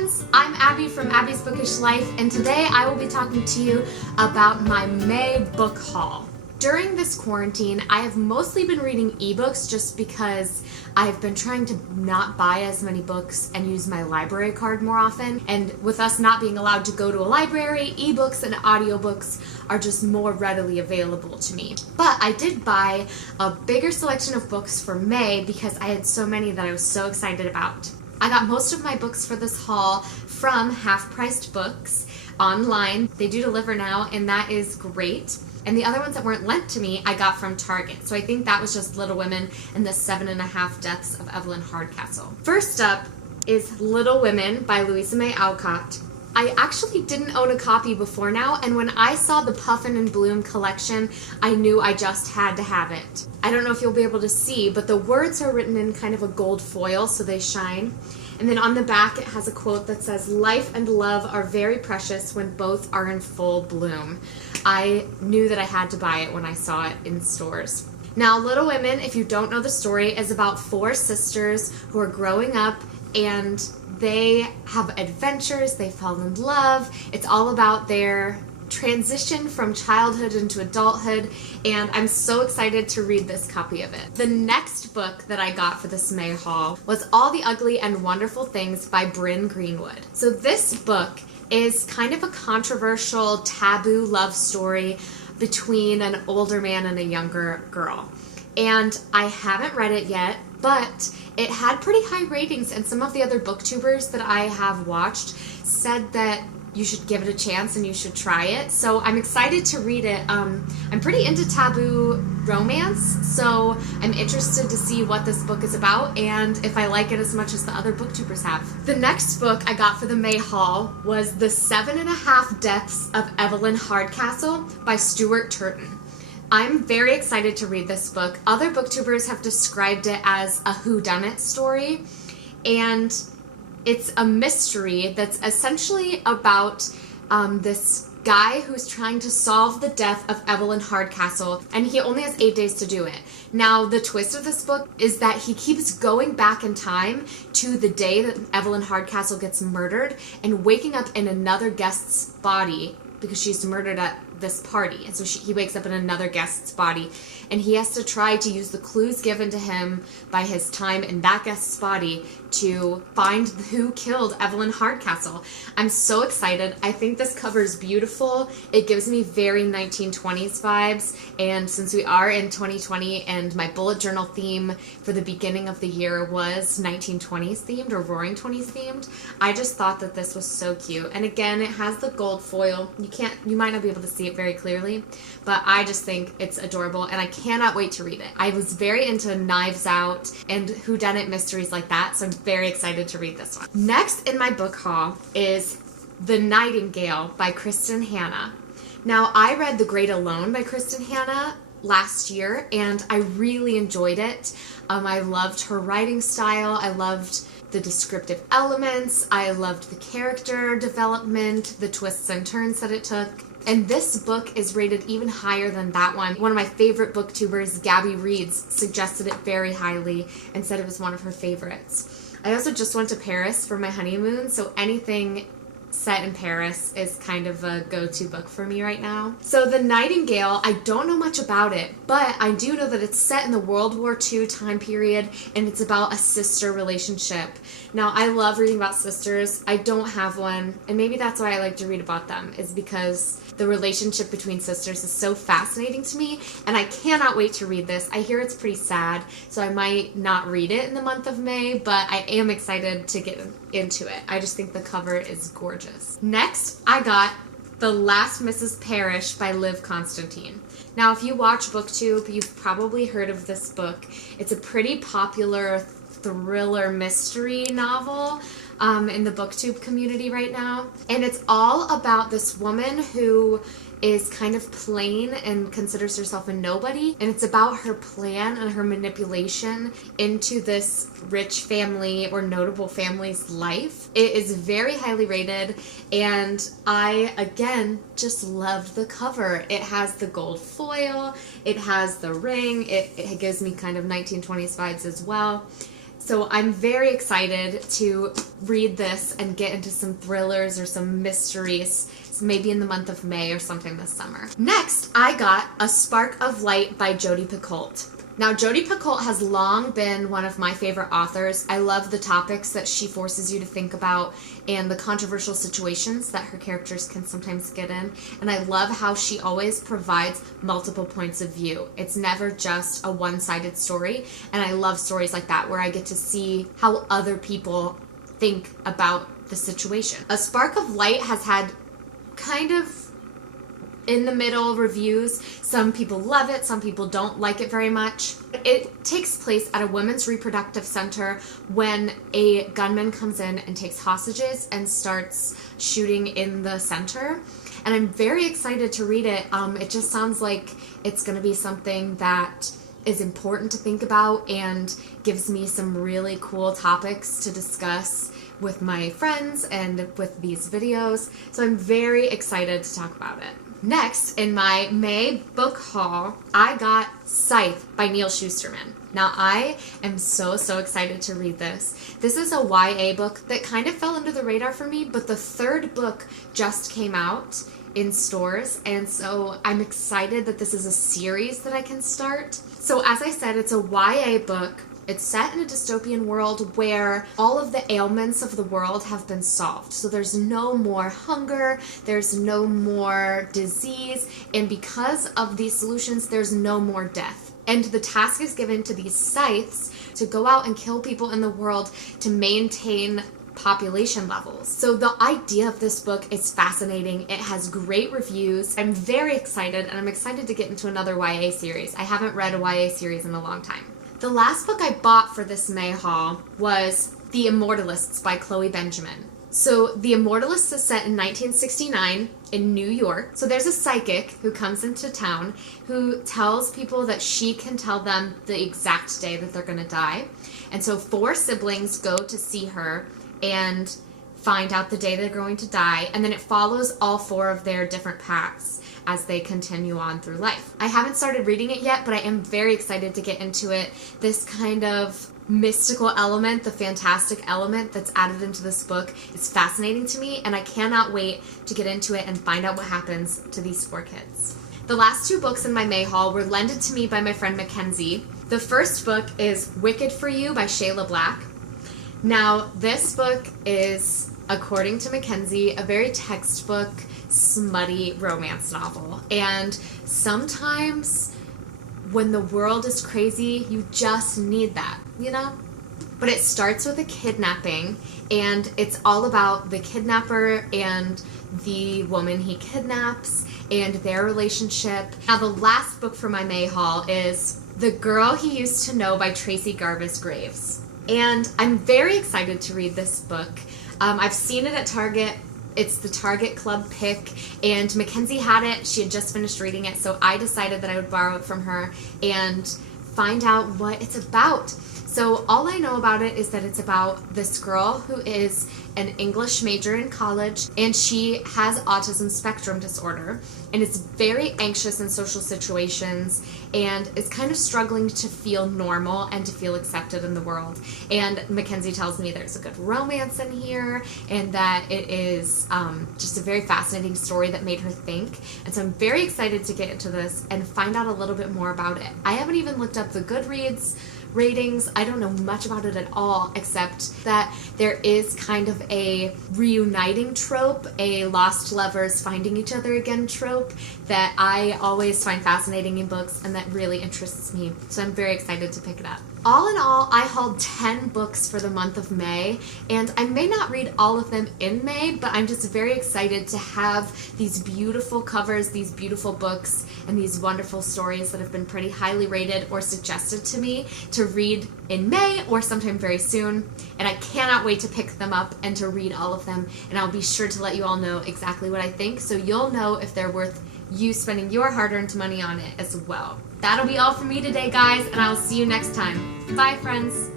friends, I'm Abby from Abby's Bookish Life, and today I will be talking to you about my May book haul. During this quarantine, I have mostly been reading ebooks just because I've been trying to not buy as many books and use my library card more often. And with us not being allowed to go to a library, ebooks and audiobooks are just more readily available to me. But I did buy a bigger selection of books for May because I had so many that I was so excited about. I got most of my books for this haul from half-priced books online. They do deliver now, and that is great. And the other ones that weren't lent to me, I got from Target. So I think that was just Little Women and the 7.5 Deaths of Evelyn Hardcastle. First up is Little Women by Louisa May Alcott. I actually didn't own a copy before now, and when I saw the Puffin and Bloom collection, I knew I just had to have it. I don't know if you'll be able to see, but the words are written in kind of a gold foil, so they shine. And then on the back, it has a quote that says, "Life and love are very precious when both are in full bloom." I knew that I had to buy it when I saw it in stores. Now, Little Women, if you don't know the story, is about 4 sisters who are growing up and they have adventures, they fall in love. It's all about their transition from childhood into adulthood, and I'm so excited to read this copy of it. The next book that I got for this May haul was All the Ugly and Wonderful Things by Bryn Greenwood. So this book is kind of a controversial, taboo love story between an older man and a younger girl. And I haven't read it yet, but it had pretty high ratings, and some of the other booktubers that I have watched said that you should give it a chance and you should try it. So I'm excited to read it. I'm pretty into taboo romance, so I'm interested to see what this book is about and if I like it as much as the other booktubers have. The next book I got for the May haul was The 7.5 Deaths of Evelyn Hardcastle by Stuart Turton. I'm very excited to read this book. Other booktubers have described it as a whodunit story, and it's a mystery that's essentially about this guy who's trying to solve the death of Evelyn Hardcastle, and he only has 8 days to do it. Now, the twist of this book is that he keeps going back in time to the day that Evelyn Hardcastle gets murdered and waking up in another guest's body because she's murdered at this party. And so he wakes up in another guest's body, and he has to try to use the clues given to him by his time in that guest's body to find who killed Evelyn Hardcastle. I'm so excited. I think this cover is beautiful. It gives me very 1920s vibes, and since we are in 2020 and my bullet journal theme for the beginning of the year was 1920s themed or Roaring 20s themed, I just thought that this was so cute. And again, it has the gold foil. You might not be able to see it very clearly, but I just think it's adorable, and I cannot wait to read it. I was very into Knives Out and whodunit mysteries like that, so I'm very excited to read this one. Next in my book haul is The Nightingale by Kristen Hanna. Now, I read The Great Alone by Kristen Hanna last year, and I really enjoyed it. I loved her writing style. I loved the descriptive elements. I loved the character development, the twists and turns that it took. And this book is rated even higher than that one. One of my favorite booktubers, Gabby Reeds, suggested it very highly and said it was one of her favorites. I also just went to Paris for my honeymoon, so anything set in Paris is kind of a go-to book for me right now. So The Nightingale, I don't know much about it, but I do know that it's set in the World War II time period, and it's about a sister relationship. Now, I love reading about sisters. I don't have one, and maybe that's why I like to read about them, is because the relationship between sisters is so fascinating to me, and I cannot wait to read this. I hear it's pretty sad, so I might not read it in the month of May, but I am excited to get into it. I just think the cover is gorgeous. Next, I got The Last Mrs Parish by Liv Constantine. Now, if you watch BookTube, you've probably heard of this book. It's a pretty popular thriller mystery novel in the BookTube community right now. And it's all about this woman who is kind of plain and considers herself a nobody, and it's about her plan and her manipulation into this rich family or notable family's life. It is very highly rated, and I, again, just loved the cover. It has the gold foil, it has the ring, it gives me kind of 1920s vibes as well. So I'm very excited to read this and get into some thrillers or some mysteries, maybe in the month of May or something this summer. Next, I got A Spark of Light by Jodi Picoult. Now, Jodi Picoult has long been one of my favorite authors. I love the topics that she forces you to think about and the controversial situations that her characters can sometimes get in. And I love how she always provides multiple points of view. It's never just a one-sided story. And I love stories like that where I get to see how other people think about the situation. A Spark of Light has had kind of in the middle reviews. Some people love it, some people don't like it very much. It takes place at a women's reproductive center when a gunman comes in and takes hostages and starts shooting in the center. And I'm very excited to read it. It just sounds like it's going to be something that is important to think about and gives me some really cool topics to discuss with my friends and with these videos. So I'm very excited to talk about it. Next, in my May book haul, I got Scythe by Neal Shusterman. Now, I am so excited to read this. This is a YA book that kind of fell under the radar for me, but the third book just came out in stores, and so I'm excited that this is a series that I can start. So as I said, it's a YA book. It's set in a dystopian world where all of the ailments of the world have been solved. So there's no more hunger, there's no more disease, and because of these solutions, there's no more death. And the task is given to these scythes to go out and kill people in the world to maintain population levels. So the idea of this book is fascinating. It has great reviews. I'm very excited, and I'm excited to get into another YA series. I haven't read a YA series in a long time. The last book I bought for this May haul was The Immortal Lists by Chloe Benjamin. So The Immortal Lists is set in 1969 in New York. So there's a psychic who comes into town who tells people that she can tell them the exact day that they're going to die. And so 4 siblings go to see her and find out the day they're going to die, and then it follows all 4 of their different paths as they continue on through life. I haven't started reading it yet, but I am very excited to get into it. This kind of mystical element, the fantastic element that's added into this book is fascinating to me, and I cannot wait to get into it and find out what happens to these 4 kids. The last 2 books in my May haul were lended to me by my friend Mackenzie. The first book is Wicked for You by Shayla Black. Now, this book is, according to Mackenzie, a very textbook, smutty romance novel. And sometimes when the world is crazy, you just need that, you know? But it starts with a kidnapping, and it's all about the kidnapper and the woman he kidnaps and their relationship. Now, the last book for my May haul is The Girl He Used to Know by Tracy Garvis Graves. And I'm very excited to read this book. I've seen it at Target. It's the Target Club pick, and Mackenzie had it. She had just finished reading it, so I decided that I would borrow it from her and find out what it's about. So all I know about it is that it's about this girl who is an English major in college, and she has autism spectrum disorder and is very anxious in social situations and is kind of struggling to feel normal and to feel accepted in the world. And Mackenzie tells me there's a good romance in here and that it is just a very fascinating story that made her think. And so I'm very excited to get into this and find out a little bit more about it. I haven't even looked up the Goodreads ratings. I don't know much about it at all, except that there is kind of a reuniting trope, a lost lovers finding each other again trope that I always find fascinating in books and that really interests me. So I'm very excited to pick it up. All in all, I hauled 10 books for the month of May, and I may not read all of them in May, but I'm just very excited to have these beautiful covers, these beautiful books, and these wonderful stories that have been pretty highly rated or suggested to me to read in May or sometime very soon. And I cannot wait to pick them up and to read all of them, and I'll be sure to let you all know exactly what I think, so you'll know if they're worth you spending your hard-earned money on it as well. That'll be all for me today, guys, and I'll see you next time. Bye, friends.